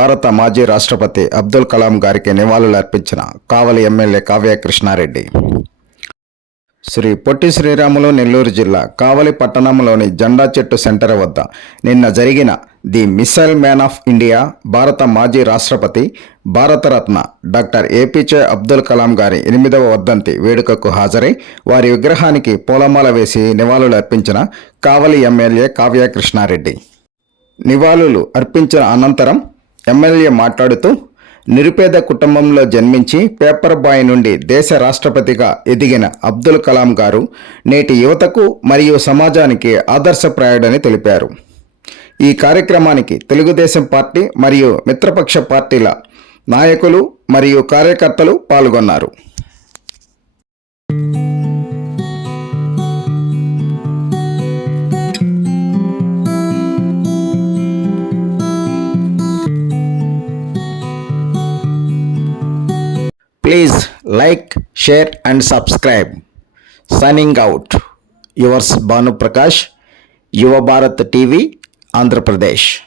భారత మాజీ రాష్ట్రపతి అబ్దుల్ కలాం గారికి నివాళులు అర్పించిన కావలి ఎమ్మెల్యే కావ్య కృష్ణారెడ్డి శ్రీ పొట్టి శ్రీరాములు నెల్లూరు జిల్లా కావలి పట్టణంలోని జెండా చెట్టు సెంటర్ వద్ద నిన్న జరిగిన the missile man of India భారత మాజీ రాష్ట్రపతి భారతరత్న డాక్టర్ ఏపీజే అబ్దుల్ కలాం గారి ఎనిమిదవ వద్దంతి వేడుకకు హాజరై వారి విగ్రహానికి పూలమాల వేసి నివాళులు అర్పించిన కావలి ఎమ్మెల్యే కావ్య కృష్ణారెడ్డి నివాళులు అర్పించిన అనంతరం ఎమ్మెల్యే మాట్లాడుతూ నిరుపేద కుటుంబంలో జన్మించి పేపర్ బాయ్ నుండి దేశ రాష్ట్రపతిగా ఎదిగిన అబ్దుల్ కలాం గారు నేటి యువతకు మరియు సమాజానికి ఆదర్శప్రాయుడని తెలిపారు ఈ కార్యక్రమానికి తెలుగుదేశం పార్టీ మరియు మిత్రపక్ష పార్టీల నాయకులు మరియు కార్యకర్తలు పాల్గొన్నారు Please like, share and subscribe. Signing out. Yours Bhanu Prakash, Yuva Bharat TV, Andhra Pradesh.